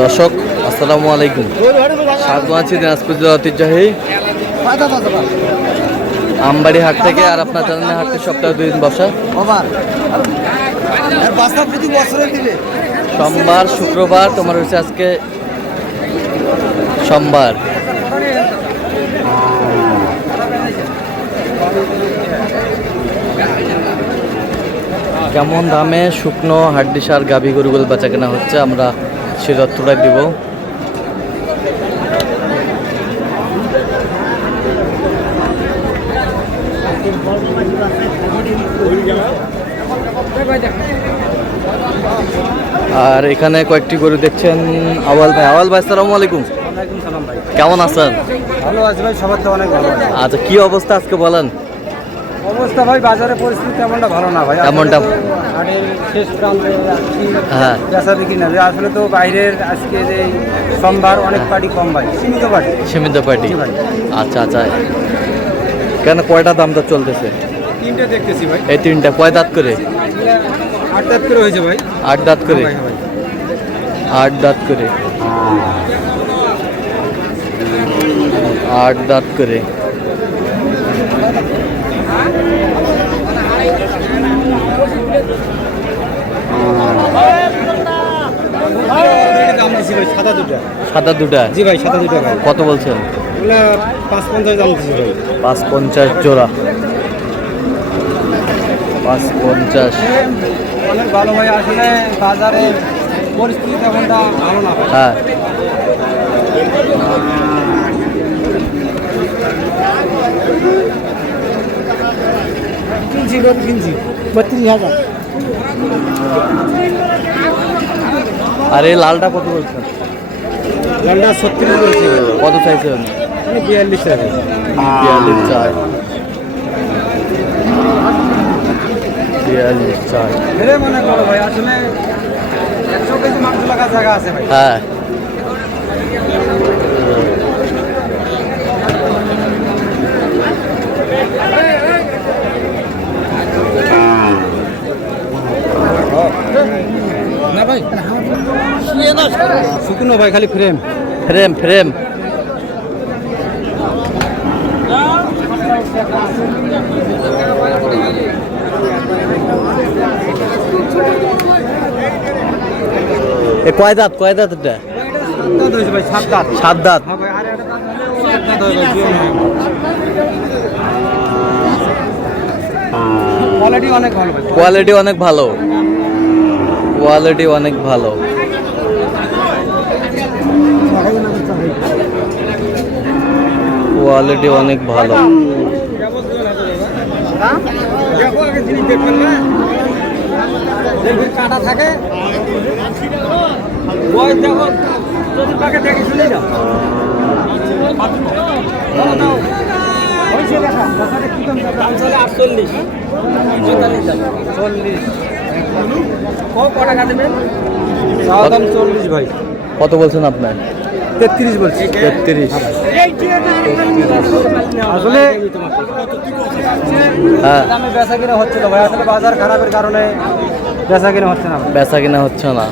দর্শক আসসালামু আলাইকুম, স্বাগত আছি দিনাজপুর জেলা ঐতিহ্যবাহী আমবাড়ি হাট থেকে। আর আপনার জানেন হাটটি সপ্তাহে 2 দিন বসা, সোমবার শুক্রবার। তোমার হচ্ছে আজকে সোমবার। কেমন দামে শুকনো হাড্ডি সার গাভী গরুগুলো বেচা কেনা হচ্ছে আমরা সে তথ্যটা দিব। আর এখানে কয়েকটি গরু দেখছেন। আওয়াল ভাই, আসসালামু আলাইকুম। কেমন আছেন? ভালো আছে ভাই, সবার তো অনেক ভালো। আচ্ছা, কি অবস্থা আজকে বলেন? অবস্থা ভাই, বাজারের পরিস্থিতি তেমনটা ভালো না ভাই। তেমনটা হাটের শেষ প্রান্তে আছি, হ্যাঁ, বেচা বিক্রি না। আসলে তো বাইরের আজকে যে সোমবার অনেক পার্টি কম ভাই, সীমিত পার্টি। আচ্ছা আচ্ছা, কেন কয়টা দাম দর চলতেছে? 3টে দেখতেছি ভাই। এই 3টা কয় দাঁত করে? 8 দাঁত করে হয়েছে ভাই। 8 দাঁত করে? হ্যাঁ ভাই, 8 দাঁত করে, 8 দাঁত করে। দাম দিছি ভাই সাদা দুটো। সাদা দুটা? জি ভাই, সাদা দুটো ভাই। কত বলছেন? ওগুলা 550 দাম দিছি ভাই। 550 জোড়া? 550। অনেক ভালো ভাই। আসলে বাজারের পরিস্থিতি তেমনটা ভালো না ভাই। হ্যাঁ, কিনছি 32,000। আর এই লালটা কত বলছেন? লালটা 36 বলছি। কত চাইছেন? 42 টাকা। 42 চাই। 42 চাই। এরে মনে করো ভাই, আসলে 100 কেজি মাংস লাগা জায়গা আছে ভাই। হ্যাঁ, না ভাই, শুকনো ভাই, খালি ফ্রেম। Frame frame. এ কয় দাঁত এটা? ভাই 7 দাঁত। 7 দাঁত। হ্যাঁ ভাই, আর একটা দাঁত হলে 7 দাঁত হবে ভাই। কোয়ালিটি অনেক ভালো ভাই। কোয়ালিটি অনেক ভালো, কোয়ালিটি অনেক ভালো। কোয়ালিটি অনেক ভালো। কাটা থাকে দেখো, যদি তাকে দেখে শুনে যাও। কটা দেবেন? দাম 40 ভাই। কত বলছেন আপনার? 33 বলছি। 33। আসলে হ্যাঁ, দামে বেচা কিনা হচ্ছিল ভাই। আসলে বাজার খারাপের কারণে বেচা কিনা হচ্ছে না। বেচা কিনা হচ্ছে না।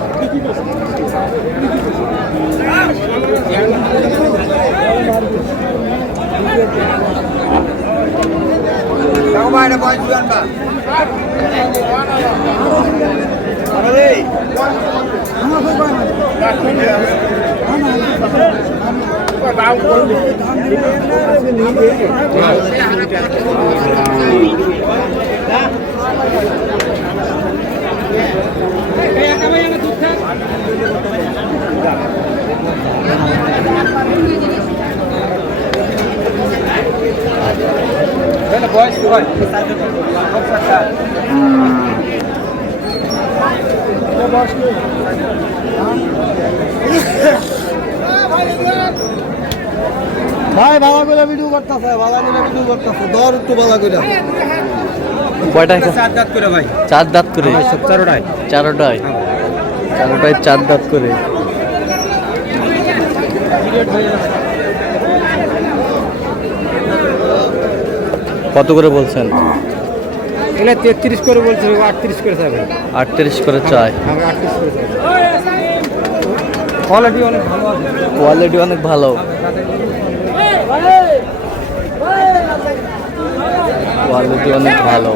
বয়স কি ভাই? ভাই ভালো করে ভিডিও করতেছে, দর একটু ভালো করে। কয়টা? 4 দাঁত করে ভাই। 4 দাঁত করে? চারোটায়। চারোটায়? চারোটায় 4 দাঁত করে। কত করে বলছেন? এগুলো 33 করে বলছে, 38 করে চাই ভাই। 38 করে চাই। 38 করে চাই। কোয়ালিটি অনেক ভালো আছে। কোয়ালিটি অনেক ভালো। কোয়ালিটি অনেক ভালো।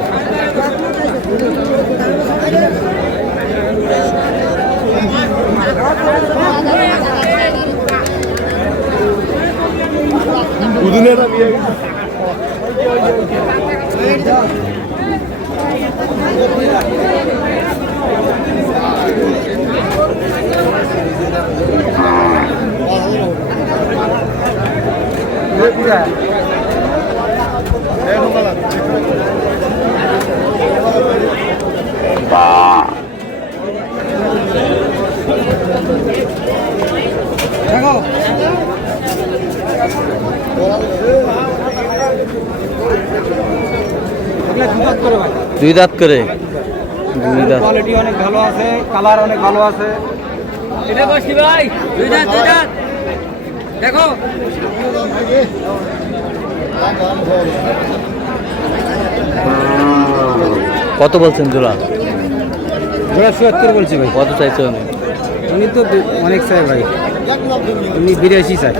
দুই দাঁত করে। দুই দাঁত। কোয়ালিটি অনেক ভালো আছে, কালার অনেক ভালো আছে। ভাই দুই দাঁত দেখো। কত বলছেন জোড়া? জোড়া ৭৪ বলছি ভাই। কত চাইছে উনি? উনি তো অনেক চাই ভাই, উনি ৮২ চাই।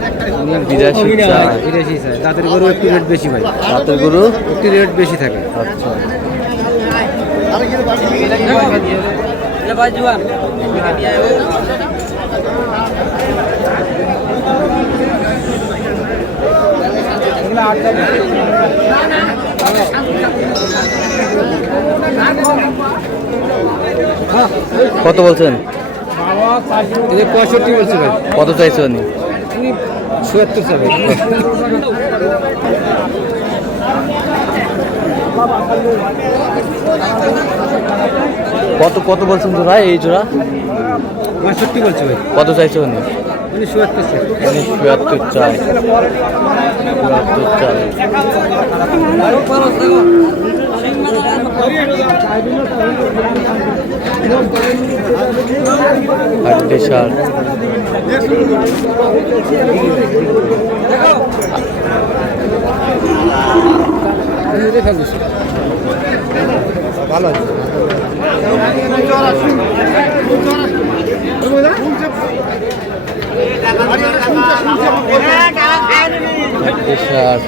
৮২ চাই। ৮২ চাই। দাঁতের গরু একটু রেট বেশি ভাই, দাঁতের গরু একটু রেট বেশি থাকে। আচ্ছা। কত বলছেন? ৬৫ বলছি ভাই। কত চাইছে উনি? উনি ৭৪ চাই। কত কত বলছেন জোড়া? এই জোড়া ৬৫ বলছি ভাই। কত চাইছে উনি? উনি ৭৪ চাই। উনি ৭৪ চাই। ৭৪ চাই। আটটি ষাট। ভালো আছে। আটটি ষাট।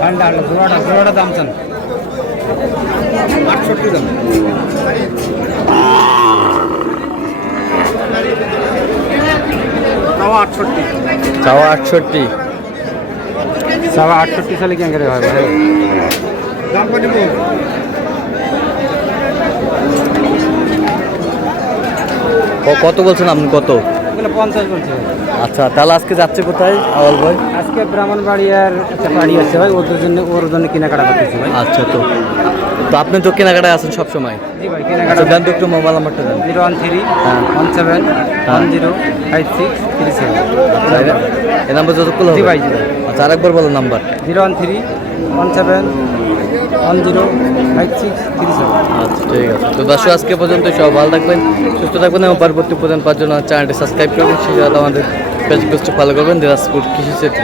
ঠান্ডা জোড়াটা দাম চান ৬৮ দাম। চাওয়া 68 সালে কেন করে হয় ভাই? দাম কত দিব? কত বলছেন আপনি? কত? 50 বলছে। আচ্ছা, তাহলে আজকে যাচ্ছে কোথায় আওয়াল ভাই? আজকে ব্রাহ্মণবাড়িয়ার একটা বাড়ি আছে ভাই, ওর জন্য কেনাকাটা করতেছি ভাই। আচ্ছা, তো আপনি তো কেনাকাটায় আছেন সবসময়। জি ভাই, আচ্ছা, কেনাকাটা। দেন তো একটু মোবাইল নাম্বারটা দেন। 013 17 10 56 37। আচ্ছা, এই নাম্বার যতক্ষণ জি হবে? ভাই, জি ভাই। আচ্ছা, আরেকবার বলেন নাম্বার। 013 17 10 56 37। আচ্ছা, ঠিক আছে। তো দর্শক, আজকে পর্যন্ত সব ভালো থাকবেন, সুস্থ থাকবেন এবং পরবর্তী পর্যন্ত পাওয়ার জন্য চ্যানেলটি সাবস্ক্রাইব করবেন। সেই সাথে আমাদের ফেসবুক পেজটি ফলো করবেন, দিনাজপুর কৃষি চিত্র।